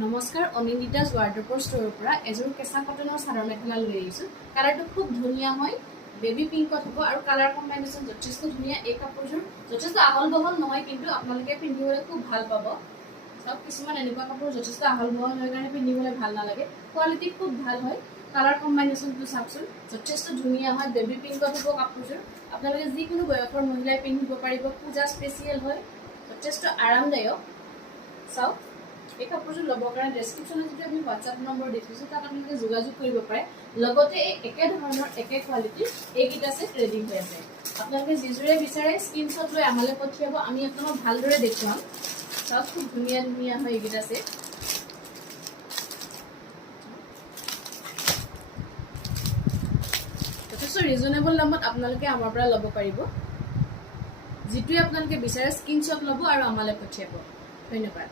নমস্কাৰ, অনিন্দিতাজ ৱাৰ্ড্ৰপৰ ষ্টৰৰ পৰা এযোৰ কেঁচা কটনৰ চাদৰ মেখেলা লৈ আহিছোঁ। কালাৰটো খুব ধুনীয়া হয়, বেবী পিংকত হ'ব আৰু কালাৰ কম্বিনেশ্যন যথেষ্ট ধুনীয়া। এই কাপোৰযোৰ যথেষ্ট আহল বহল নহয়, কিন্তু আপোনালোকে পিন্ধিবলৈ খুব ভাল পাব। চাওক, কিছুমান এনেকুৱা কাপোৰ যথেষ্ট আহল বহল হয় কাৰণে পিন্ধিবলৈ ভাল নালাগে। কোৱালিটি খুব ভাল হয়, কালাৰ কম্বিনেশ্যনটো চাওকচোন, যথেষ্ট ধুনীয়া হয়। বেবী পিংকত হ'ব কাপোৰযোৰ, আপোনালোকে যিকোনো বয়সৰ মহিলাই পিন্ধিব পাৰিব। পূজা স্পেচিয়েল হয়, যথেষ্ট আৰামদায়ক। চাওক, এই কাপোৰযোৰ ল'বৰ কাৰণে ডেছক্ৰিপশ্যনত যিটো আমি হোৱাটছআপ নম্বৰ দেখিছোঁ তাত আপোনালোকে যোগাযোগ কৰিব পাৰে। লগতে এই একে ধৰণৰ একে কোৱালিটিৰ এইকেইটা ছেট ৰেডি হৈ আছে। আপোনালোকে যিযোৰে বিচাৰে স্ক্ৰীনশ্বট লৈ আমালৈ পঠিয়াব, আমি আপোনালোকক ভালদৰে দেখুৱাম। চাওক, খুব ধুনীয়া ধুনীয়া হয় এইকেইটা ছেট। যথেষ্ট ৰিজনেবল দামত আপোনালোকে আমাৰ পৰা ল'ব পাৰিব। যিটোৱে আপোনালোকে বিচাৰে স্ক্ৰীনশ্বট ল'ব আৰু আমালৈ পঠিয়াব। ধন্যবাদ।